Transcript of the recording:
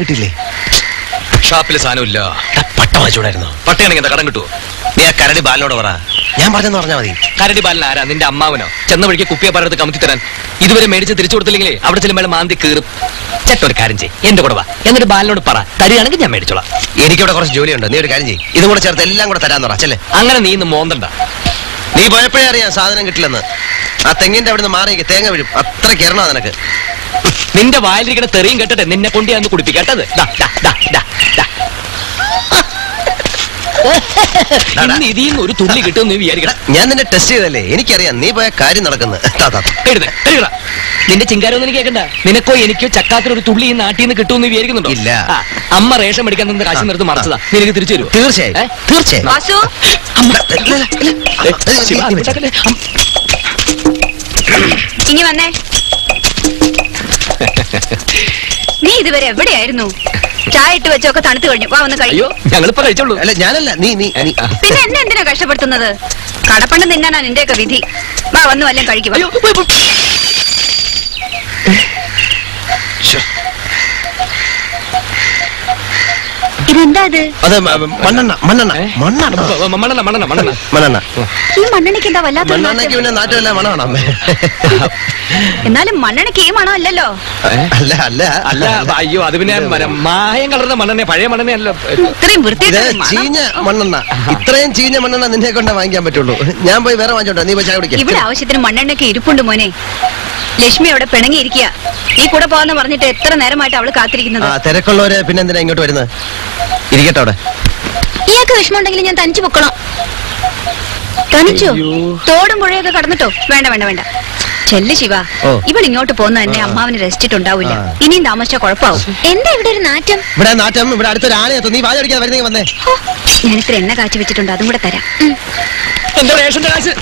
സാധനം കിട്ടിയില്ലേ? ഷാപ്പിൽ സാധനം ഇല്ല. പട്ട വാങ്ങിച്ചൂടായിരുന്നോ? പട്ടയാണെങ്കിൽ എന്താ കടം കിട്ടുമോ? നീ ആ കരടി ബാലിനോട് പറ, ഞാൻ പറഞ്ഞെന്ന് പറഞ്ഞാൽ മതി. കരടി ബാലൻ ആരാ? നിന്റെ അമ്മാവനോ? ചെന്ന വഴിക്ക് കുപ്പിയെ പറഞ്ഞത് കമത്തി തരാൻ. ഇതുവരെ മേടിച്ച് തിരിച്ചു കൊടുത്തില്ലെങ്കിലേ അവിടെ ചെല്ലുമ്പോൾ മാന്തി കീറും. ചേട്ടൊരു കാര്യം ചെയ്യും, എന്റെ കൂടെ വാ, എന്നിട്ട് ബാലിനോട് പറ, തരികയാണെങ്കിൽ ഞാൻ മേടിച്ചോളാം. എനിക്കിവിടെ കുറച്ച് ജോലിയുണ്ട്, നീ ഒരു കാര്യം ചെയ്യും, ഇതും കൂടെ ചേർത്ത് എല്ലാം കൂടെ തരാന്ന് പറ. ചെല്ലേ. അങ്ങനെ നീ ഇന്ന് മോന്തണ്ട. നീ പോയപ്പോഴേ അറിയാം സാധനം കിട്ടില്ലെന്ന്. ആ തെങ്ങിന്റെ അവിടെ നിന്ന് മാറിയേക്ക്, തേങ്ങ വീഴും. അത്ര കയറണോ നിനക്ക്? നിന്റെ വായിലിരിക്കണ തെറിയും കേട്ടെ നിന്നെ കൊണ്ടിയാന്ന് കുടിപ്പിക്കേണ്ടത്. ഇതിന്ന് ഒരു തുള്ളി കിട്ടും നീ വിചാരിക്കണം. ഞാൻ നിന്നെ ടെസ്റ്റ് ചെയ്തല്ലേ, എനിക്കറിയാം നീ പോയ കാര്യം നടക്കുന്നത്. നിന്റെ ചിങ്കാരൊന്നും എനിക്ക് കേൾക്കണ്ട. നിനക്കോ എനിക്കോ ചക്കാത്തിനൊരു തുള്ളി ഈ നാട്ടിൽ നിന്ന് കിട്ടുമെന്ന് വിചാരിക്കുന്നുണ്ടോ? ഇല്ല. അമ്മ റേഷൻ മേടിക്കാൻ നിന്ന് കാശ് നിർത്ത് മറച്ചതാ. നിനക്ക് തിരിച്ചു തരുമോ? തീർച്ചയായും തീർച്ചയായും. ഇനി വന്നേ. നീ ഇതുവരെ എവിടെയായിരുന്നു? ചായ ഇട്ട് വെച്ചൊക്കെ തണുത്തു കഴിഞ്ഞു. വാ ഒന്ന് കഴിയോ. ഞങ്ങളിപ്പോ കഴിച്ചോളൂ. അല്ല ഞാനല്ല, നീ നീ പിന്നെ എന്നെ എന്തിനാ കഷ്ടപ്പെടുത്തുന്നത്? കടപ്പണ്ട് തിന്നാനാ നിന്റെയൊക്കെ വിധി. വാ വന്ന് വല്ലതും കഴിക്കുക. ഇതെന്താ ഇത്? അത് മണ്ണെണ്ണ മണ്ണെണ്ണ മണ്ണെണ്ണ മണ്ണെണ്ണ മണ്ണെണ്ണ മണ്ണെണ്ണ മണ്ണെണ്ണ. ഈ മണ്ണെണ്ണയ്ക്ക് എന്താ വല്ലാത്ത മണ്ണെണ്ണയ്ക്ക് പിന്നെ നാട്ടിലല്ല മണമാണ് അമ്മേ. എന്നാലും മണ്ണെണ്ണയ്ക്ക് ഈ മണം അല്ലല്ലോ. അല്ല അല്ല അല്ല. അയ്യോ, അത് പിന്നെ മായം കളർന്ന മണ്ണെണ്ണ, പഴയ മണ്ണെണ്ണയല്ലോ. ഇത്രയും വൃത്തിയായിട്ട് ചീഞ്ഞ മണ്ണെണ്ണ. ഇത്രയും ചീഞ്ഞ മണ്ണെണ്ണ നിന്നെ കൊണ്ടേ വാങ്ങിക്കാൻ പറ്റുള്ളൂ. ഞാൻ പോയി വേറെ വാങ്ങിച്ചോട്ടെ, നീ പോയി ചായ കുടിക്കാം. ഇവിടെ ആവശ്യത്തിന് മണ്ണെണ്ണയ്ക്ക് ഇരിപ്പുണ്ട് മോനെ. ലക്ഷ്മി അവിടെ പിണങ്ങിയിരിക്കുക. ഈ കൂടെ പോകാന്ന് പറഞ്ഞിട്ട് എത്ര നേരമായിട്ട് അവള് കാത്തിരിക്കുന്നത്. തിരക്കുള്ളവര് പിന്നെ എന്തിനാ ഇങ്ങോട്ട് വരുന്നത്? ഇരിക്കട്ടെ അവിടെ. ഇയാൾക്ക് വിഷമമുണ്ടെങ്കിൽ ഞാൻ തനിച്ചു പൊക്കണം. തനിച്ചോ? തോടും പുഴയൊക്കെ കടന്നിട്ടോ? വേണ്ട വേണ്ട വേണ്ട. ചെല്ല് ശിവ, ഇവിടെ ഇങ്ങോട്ട് പോകുന്ന എന്നെ അമ്മാവിന് റെസ്റ്റിട്ടുണ്ടാവില്ല. ഇനിയും താമസിച്ച കുഴപ്പമാവും. എന്താ ഇവിടെ ഒരു നാറ്റം? ഇവിടെ നാറ്റം, ഇവിടെ അടുത്തൊരു ആനയെത്തും. നീ വാചടിക്കാൻ വരുന്നെങ്കിൽ വന്നേ. ഞാൻ ഇത്ര എണ്ണ കാച്ചി വെച്ചിട്ടുണ്ട്, അതും കൂടെ തരാം. എന്റെ റേഷന്റെ കാശ്